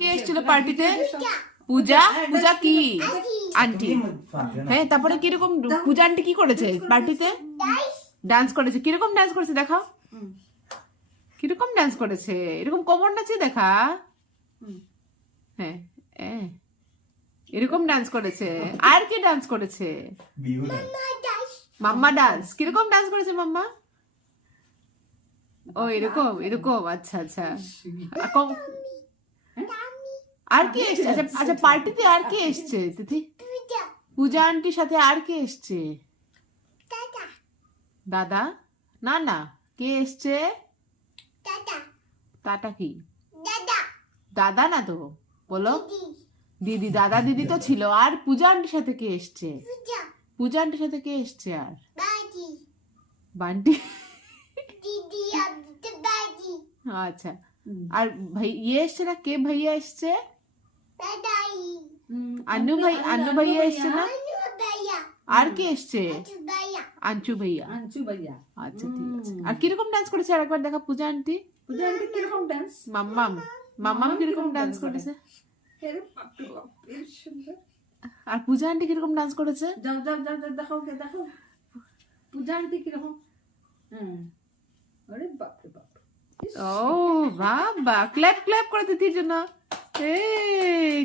কে এসেছিল পার্টিতে? পূজা। পূজা কি? আন্টি। হ্যাঁ, তারপরে কিরকম পূজা আন্টি কি করেছে পার্টিতে? ডান্স করেছে। কিরকম ডান্স করেছে দেখাও। কিরকম ডান্স করেছে? এরকম কোমর নাচে দেখা। হ্যাঁ, এরকম ডান্স করেছে। আর কে ডান্স করেছে? মাম্মা ডান্স। কিরকম ডান্স করেছে মাম্মা? ও এরকম এরকম, আচ্ছা আচ্ছা। আর কে এসছে? আচ্ছা আচ্ছা, পার্টিতে আর কে এসছে তিথি? পূজা আন্টির সাথে আর কে এসছে? দাদা? না না, কে এসছে? টাটা কি? দাদা না তো, বলো। দিদি। দাদা দিদি তো ছিল। আর পূজা আন্টির সাথে কে এসছে? পূজা আন্টির সাথে কে এসছে? আর বান্টি। আচ্ছা, আর ভাই ইয়ে এসছে না? কে ভাইয়া এসছে? আন্নু ভাইয়া এসছে না? আর কে এসছে? আঞ্চু ভাইয়া। আচ্ছা ঠিক আছে। আর কিরকম ডান্স করেছে আরেকবার দেখা পূজা আন্টি? কিরকম ডান্স? মাম্মাম কিরকম ডান্স করেছে? আর পূজা আন্টি কিরকম ডান্স করেছে? যাও দেখো পূজা আন্টি কিরকম। আরে বাপরে বাপ। ও বাবা, ক্ল্যাপ করে দিতির জন্য। এই